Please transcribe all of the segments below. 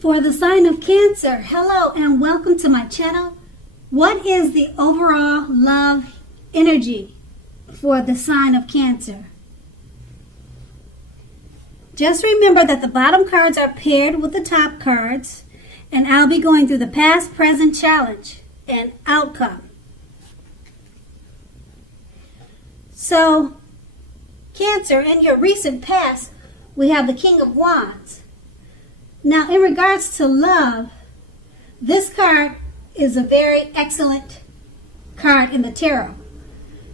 For the sign of Cancer, hello and welcome to my channel. What is the overall love energy for the sign of Cancer? Just remember that the bottom cards are paired with the top cards, and I'll be going through the past, present, challenge, and outcome. So, Cancer, in your recent past, we have the King of Wands. Now, in regards to love, this card is a very excellent card in the tarot.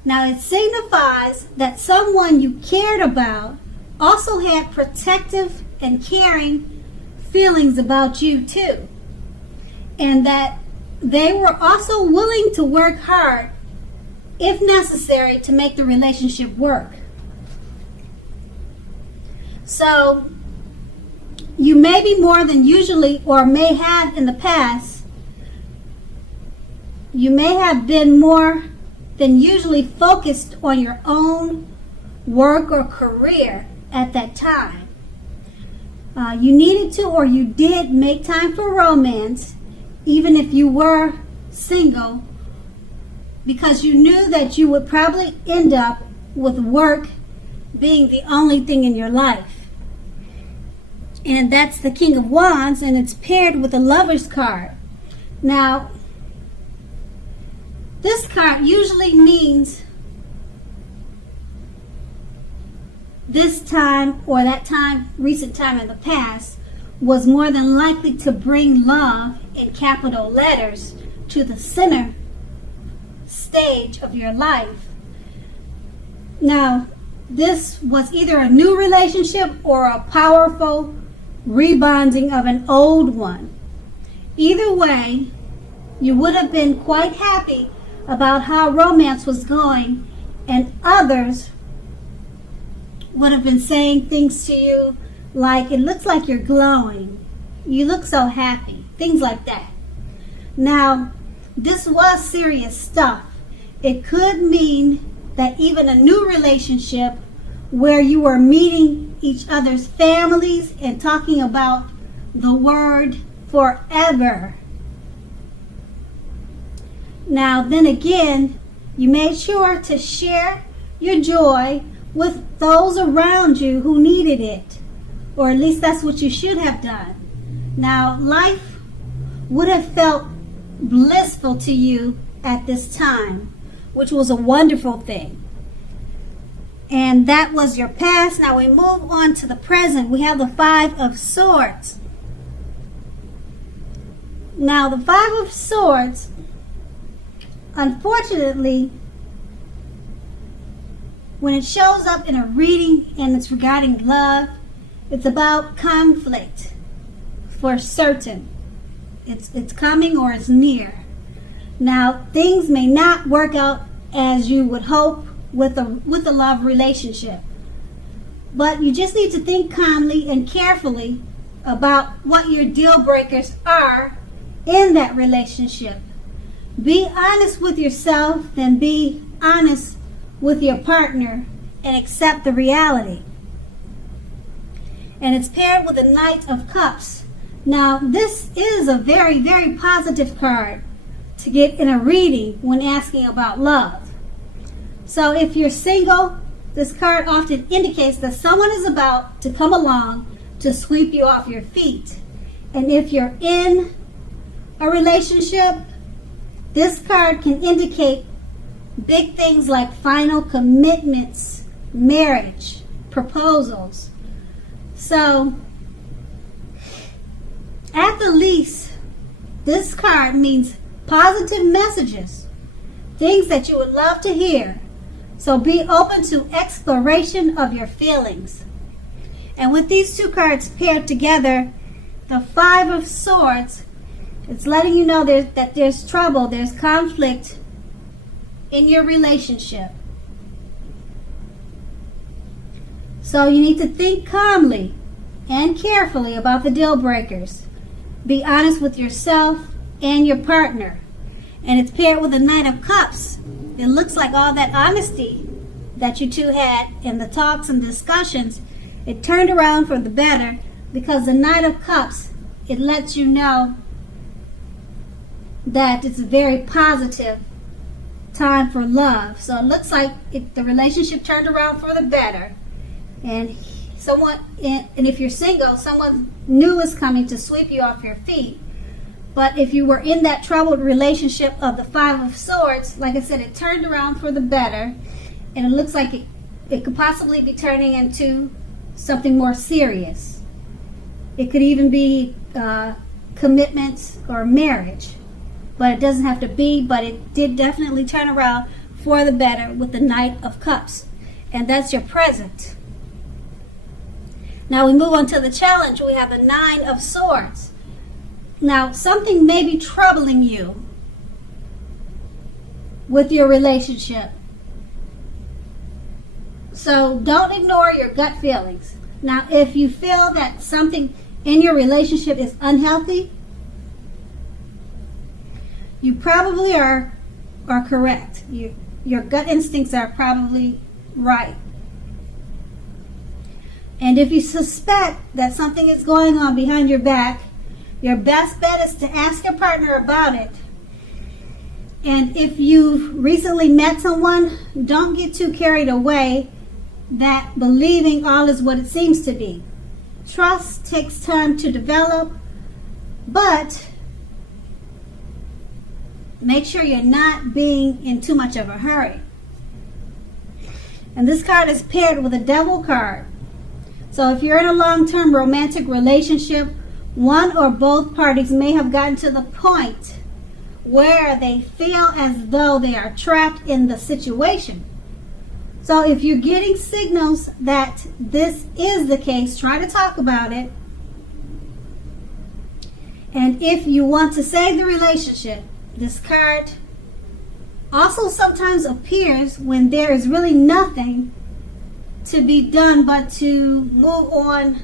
Now, it signifies that someone you cared about also had protective and caring feelings about you too. And that they were also willing to work hard, if necessary, to make the relationship work. So, you may be more than usually, or may have in the past, you may have been more than usually focused on your own work or career at that time. You needed to, or you did, make time for romance, even if you were single, because you knew that you would probably end up with work being the only thing in your life. And that's the King of Wands, and it's paired with the Lover's card. Now, this card usually means this time or that time, recent time in the past, was more than likely to bring love in capital letters to the center stage of your life. Now, this was either a new relationship or a powerful rebonding of an old one. Either way, you would have been quite happy about how romance was going, and others would have been saying things to you like, it looks like you're glowing, you look so happy, things like that. Now, this was serious stuff. It could mean that even a new relationship where you were meeting each other's families and talking about the word forever. Now, then again, you made sure to share your joy with those around you who needed it, or at least that's what you should have done. Now, life would have felt blissful to you at this time, which was a wonderful thing. And that was your past. Now we move on to the present. We have the Five of Swords. Now the Five of Swords, unfortunately, when it shows up in a reading and it's regarding love, it's about conflict for certain. It's coming or it's near. Now things may not work out as you would hope with a love relationship. But you just need to think calmly and carefully about what your deal breakers are in that relationship. Be honest with yourself, then be honest with your partner, and accept the reality. And it's paired with the Knight of Cups. Now, this is a very, very positive card to get in a reading when asking about love. So if you're single, this card often indicates that someone is about to come along to sweep you off your feet. And if you're in a relationship, this card can indicate big things like final commitments, marriage, proposals. So, at the least, this card means positive messages, things that you would love to hear. So be open to exploration of your feelings. And with these two cards paired together, the Five of Swords, it's letting you know that there's trouble, there's conflict in your relationship. So you need to think calmly and carefully about the deal breakers. Be honest with yourself and your partner. And it's paired with the Knight of Cups. It looks like all that honesty that you two had in the talks and discussions, it turned around for the better, because the Knight of Cups it lets you know that it's a very positive time for love. So it looks like the relationship turned around for the better, and if you're single, someone new is coming to sweep you off your feet. But if you were in that troubled relationship of the Five of Swords, like I said, it turned around for the better, and it looks like it could possibly be turning into something more serious. It could even be commitments or marriage, but it doesn't have to be. But it did definitely turn around for the better with the Knight of Cups, and that's your present. Now we move on to the challenge. We have the Nine of Swords. Now something may be troubling you with your relationship. So don't ignore your gut feelings. Now if you feel that something in your relationship is unhealthy, you probably are correct. Your gut instincts are probably right. And if you suspect that something is going on behind your back, your best bet is to ask your partner about it. And if you've recently met someone, don't get too carried away that believing all is what it seems to be. Trust takes time to develop, but make sure you're not being in too much of a hurry. And this card is paired with a Devil card. So if you're in a long-term romantic relationship, one or both parties may have gotten to the point where they feel as though they are trapped in the situation. So if you're getting signals that this is the case, try to talk about it. And if you want to save the relationship, this card also sometimes appears when there is really nothing to be done but to move on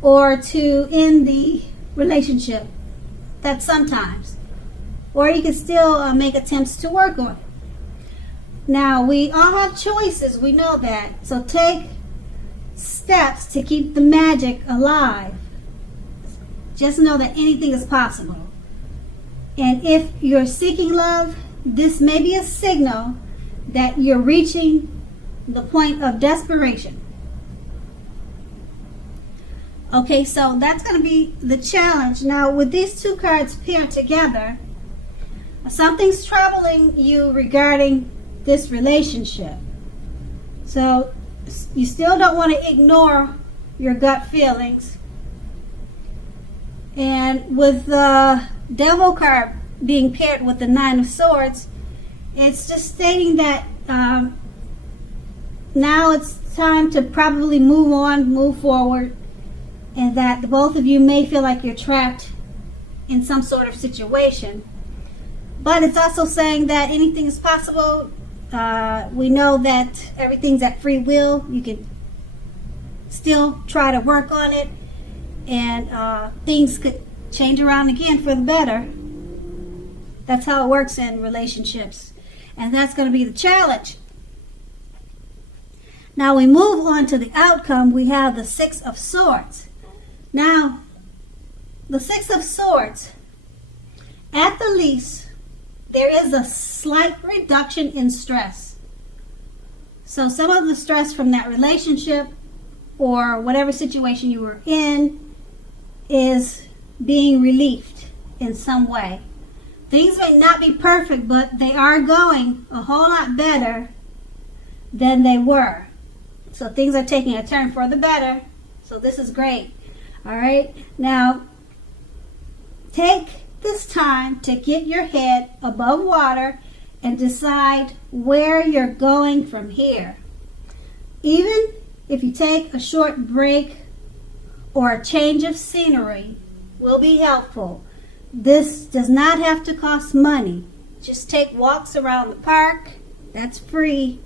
or to end the relationship. That's sometimes. Or you can still make attempts to work on it. Now, we all have choices, we know that. So take steps to keep the magic alive. Just know that anything is possible. And if you're seeking love, this may be a signal that you're reaching the point of desperation. Okay, so that's going to be the challenge. Now, with these two cards paired together, something's troubling you regarding this relationship. So you still don't want to ignore your gut feelings. And with the Devil card being paired with the Nine of Swords, it's just stating that now it's time to probably move on, move forward, and that both of you may feel like you're trapped in some sort of situation. But it's also saying that anything is possible. We know that everything's at free will. You can still try to work on it, and things could change around again for the better. That's how it works in relationships. And that's going to be the challenge. Now we move on to the outcome. We have the Six of Swords. Now, the Six of Swords, at the least, there is a slight reduction in stress. So some of the stress from that relationship or whatever situation you were in is being relieved in some way. Things may not be perfect, but they are going a whole lot better than they were. So things are taking a turn for the better. So this is great. All right. Now, take this time to get your head above water and decide where you're going from here. Even if you take a short break or a change of scenery will be helpful. This does not have to cost money. Just take walks around the park. That's free.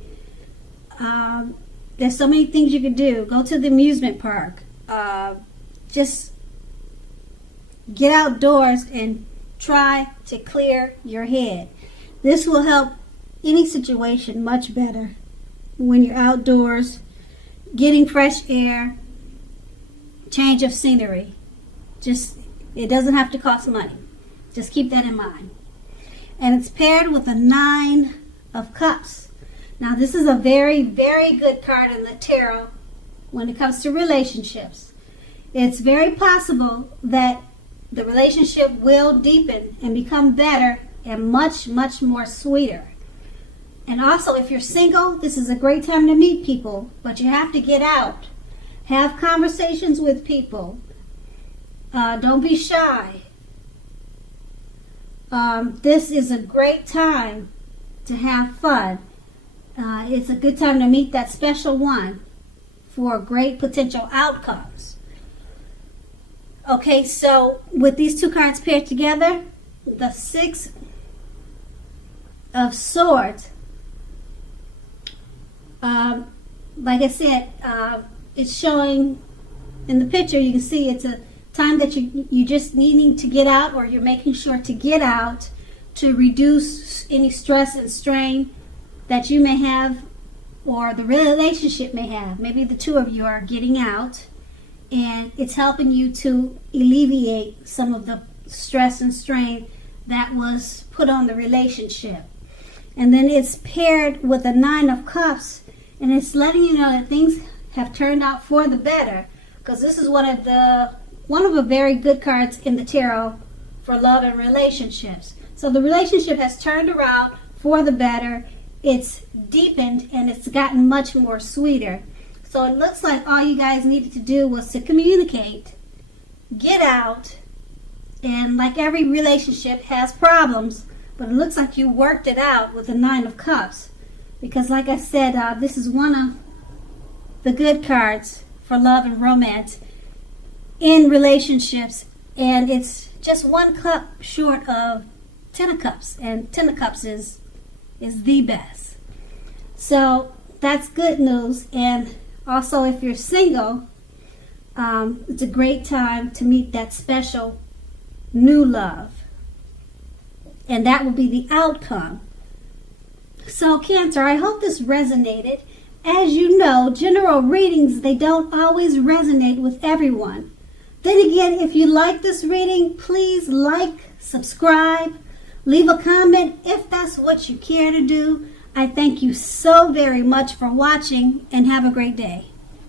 There's so many things you can do. Go to the amusement park. Just get outdoors and try to clear your head. This will help any situation much better when you're outdoors, getting fresh air, change of scenery. Just, it doesn't have to cost money. Just keep that in mind. And it's paired with a 9 of Cups. Now this is a very, very good card in the tarot when it comes to relationships. It's very possible that the relationship will deepen and become better and much, much more sweeter. And also, if you're single, this is a great time to meet people, but you have to get out. Have conversations with people. Don't be shy. This is a great time to have fun. It's a good time to meet that special one for great potential outcomes. Okay, so with these two cards paired together, the 6 of Swords, like I said, it's showing in the picture. You can see it's a time that you just needing to get out, or you're making sure to get out to reduce any stress and strain that you may have, or the relationship may have. Maybe the two of you are getting out, and it's helping you to alleviate some of the stress and strain that was put on the relationship. And then it's paired with a 9 of Cups, and it's letting you know that things have turned out for the better, because this is one of the very good cards in the tarot for love and relationships. So the relationship has turned around for the better. It's deepened and it's gotten much more sweeter. So it looks like all you guys needed to do was to communicate, get out, and like every relationship has problems, but it looks like you worked it out with the 9 of Cups. Because like I said, this is one of the good cards for love and romance in relationships, and it's just 1 cup short of 10 of Cups, and 10 of Cups is the best. So that's good news. And also, if you're single, it's a great time to meet that special new love, and that will be the outcome. So Cancer, I hope this resonated. As you know, general readings, they don't always resonate with everyone. Then again, if you like this reading, please like, subscribe, leave a comment if that's what you care to do. I thank you so very much for watching, and have a great day.